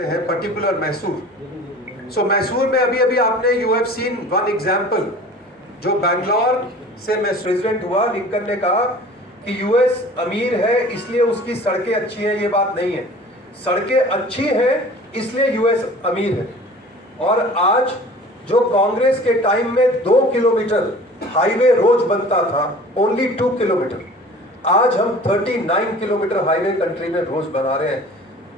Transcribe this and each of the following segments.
है पर्टिकुलर मैसूर। सो मैसूर में अभी अभी आपने you have seen one example, जो बैंगलोर से प्रेसिडेंट हुआ, लिंकन ने कहा कि यूएस अमीर है इसलिए उसकी सड़कें अच्छी हैं। ये बात नहीं है, सड़कें अच्छी हैं इसलिए यूएस अमीर है। और आज जो कांग्रेस के टाइम में 2 किलोमीटर हाईवे रोज बनता था, ओनली 2 किलोमीटर, आज हम 39 किलोमीटर हाईवे कंट्री में रोज बना रहे हैं।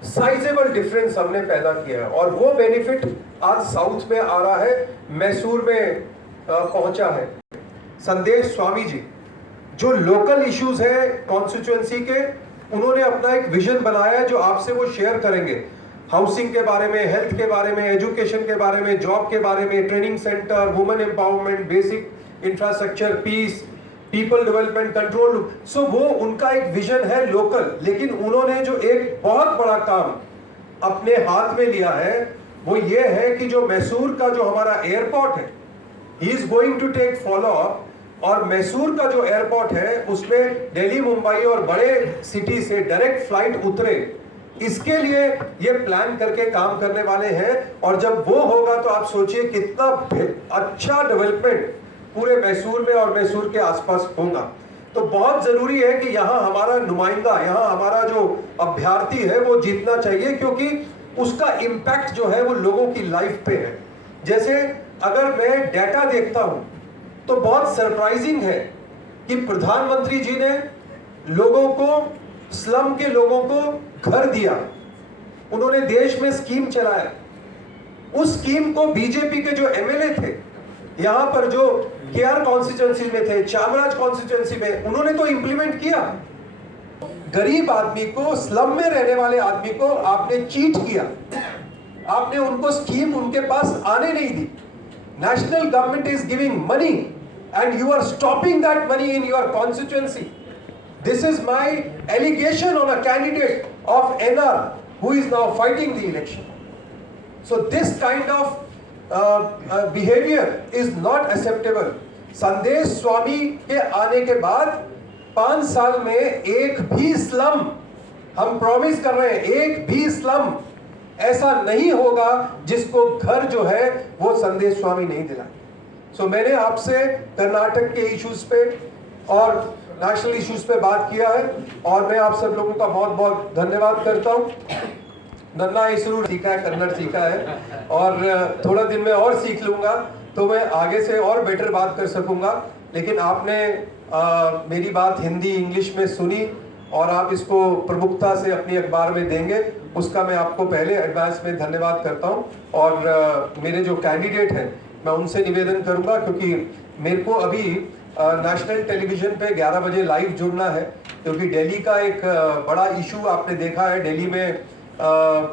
साइजेबल डिफरेंस हमने पैदा किया है और वो बेनिफिट आज साउथ में आ रहा है, मैसूर में पहुंचा है। संदेश स्वामी जी जो लोकल इश्यूज है कॉन्स्टिट्यूएंसी के, उन्होंने अपना एक विजन बनाया है जो आपसे वो शेयर करेंगे। हाउसिंग के बारे में, हेल्थ के बारे में, एजुकेशन के बारे में, जॉब के बारे में, training centre, women empowerment, basic infrastructure, peace, people development, control. So वो उनका एक विजन है लोकल, लेकिन उन्होंने जो एक बहुत बड़ा काम अपने हाथ में लिया है वो ये है कि जो मैसूर का जो हमारा एयरपोर्ट है, he is going to take follow up. और मैसूर का जो एयरपोर्ट है उसमें दिल्ली, मुंबई और बड़े सिटी से डायरेक्ट फ्लाइट उतरे, इसके लिए ये प्लान करके काम करने वाले हैं। और जब वो होगा तो आप सोचिए कितना अच्छा डेवलपमेंट पूरे मैसूर में और मैसूर के आसपास होगा। तो बहुत जरूरी है कि यहाँ हमारा नुमाइंदा, यहाँ हमारा जो अभ्यर्थी है वो जीतना चाहिए, क्योंकि उसका इम्पैक्ट जो है वो लोगों की लाइफ पे है। जैसे अगर मैं डेटा देखता हूं तो बहुत सरप्राइजिंग है कि प्रधानमंत्री जी ने लोगों को, स्लम के लोगों को घर दिया, उन्होंने देश में स्कीम चलाया। उस स्कीम को बीजेपी के जो एमएलए थे यहां पर, जो केआर कॉन्स्टिट्यूएंसी में थे, चामराज कॉन्स्टिट्यूएंसी में, उन्होंने तो इंप्लीमेंट किया। गरीब आदमी को, स्लम में रहने वाले आदमी को आपने चीट किया, आपने उनको स्कीम उनके पास आने नहीं दी। National government is giving money and you are stopping that money in your constituency. This is my allegation on a candidate of NR who is now fighting the election. So this kind of behavior is not acceptable. संदेश स्वामी के आने के बाद 5 साल में एक भी slum, हम प्रॉमिस कर रहे हैं, एक भी स्लम ऐसा नहीं होगा जिसको घर जो है वो संदेश स्वामी नहीं दिलाए। So मैंने आपसे कर्नाटक के इश्यूज पे और नेशनल इश्यूज पे बात किया है और मैं आप सब लोगों का बहुत बहुत धन्यवाद करता हूँ। नन्ना इसरू सीखा है, कन्नड़ सीखा है और थोड़ा दिन में और सीख लूँगा तो मैं आगे से और बेटर बात कर सकूँगा। लेकिन आपने मेरी बात हिंदी इंग्लिश में सुनी और आप इसको प्रमुखता से अपनी अखबार में देंगे, उसका मैं आपको पहले एडवांस में धन्यवाद करता हूँ। और मेरे जो कैंडिडेट हैं मैं उनसे निवेदन करूँगा, क्योंकि मेरे को अभी नेशनल टेलीविजन पे 11 बजे लाइव जुड़ना है, क्योंकि दिल्ली का एक बड़ा इशू आपने देखा है। दिल्ली में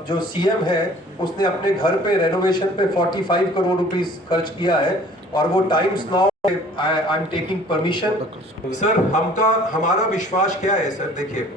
जो सीएम है उसने अपने घर पे रेनोवेशन पे 45 करोड़ रुपीस खर्च किया है और वो times now I am taking permission. Sir हमारा विश्वास क्या है सर? देखिए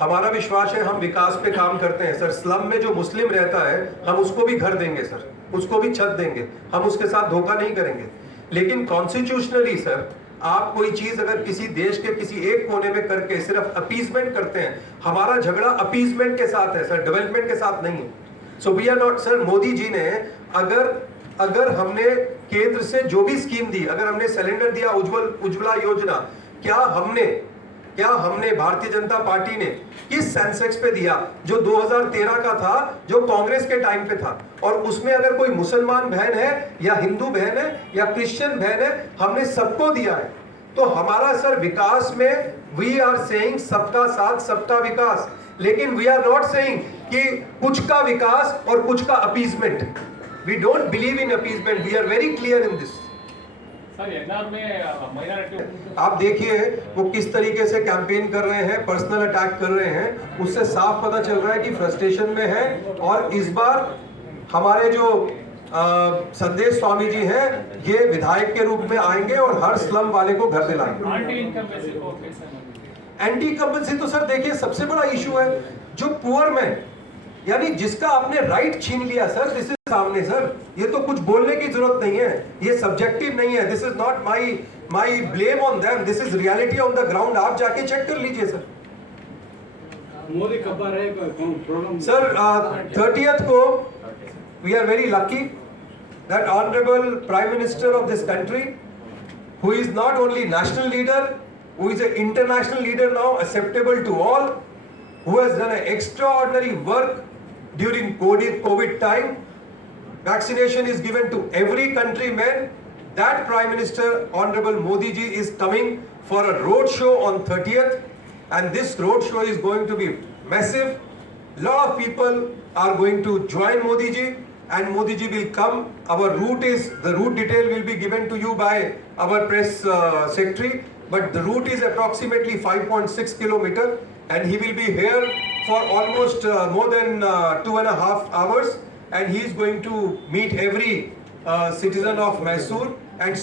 हमारा विश्वास है, हम विकास पे काम करते हैं सर। स्लम में जो मुस्लिम रहता है हम उसको भी घर देंगे सर, उसको भी छत देंगे, हम उसके साथ धोखा नहीं करेंगे। लेकिन कॉन्स्टिट्यूशनली सर, आप कोई चीज अगर किसी देश के किसी एक कोने में करके सिर्फ अपीजमेंट करते हैं, हमारा झगड़ा अपीजमेंट के साथ है सर, डेवलपमेंट के साथ नहीं है। So we are not sir. Modi ji ने अगर हमने केंद्र से जो भी स्कीम दी, अगर हमने सिलेंडर दिया, उज्ज्वला योजना, क्या हमने भारतीय जनता पार्टी ने किस सेंसेक्स पे दिया जो 2013 का था, जो कांग्रेस के टाइम पे था? और उसमें अगर कोई मुसलमान बहन है या हिंदू बहन है या क्रिश्चियन बहन है, हमने सबको दिया है। तो हमारा सर विकास में वी आर सेइंग सबका साथ सबका विकास, लेकिन वी आर नॉट सेइंग कि कुछ का विकास और कुछ का appeasement. We don't believe in appeasement, we are very clear in this. आप देखिए वो किस तरीके से कैंपेन कर रहे हैं, पर्सनल अटैक कर रहे हैं, उससे साफ पता चल रहा है कि फ्रस्ट्रेशन में है। और इस बार हमारे जो संदेश स्वामी जी हैं ये विधायक के रूप में आएंगे और हर स्लम वाले को घर दिलाएंगे। एंटी इनकम्बेंसी तो सर देखिए सबसे बड़ा इशू है, जो पुअर मैन यानी जिसका आपने राइट छीन लिया सर, दिस इज सामने सर। ये तो कुछ बोलने की जरूरत नहीं है, ये सब्जेक्टिव नहीं है, this is not my blame on them, this is reality on the ground. आप जाके चेक कर लीजिए सर। मोदी कब आ रहे हैं प्रोग्राम? Sir, 30th को we are very lucky that honorable Prime Minister of this country, who is not only national leader, who is an international leader now, acceptable to all, who has done an extraordinary work during COVID time. Vaccination is given to every countryman. That Prime Minister, Honorable Modi ji, is coming for a road show on 30th, and this road show is going to be massive. Lot of people are going to join Modi ji, and Modi ji will come. Our the route detail will be given to you by our press secretary, but the route is approximately 5.6 kilometer, and he will be here for almost more than 2.5 hours, and he is going to meet every citizen of Mysore and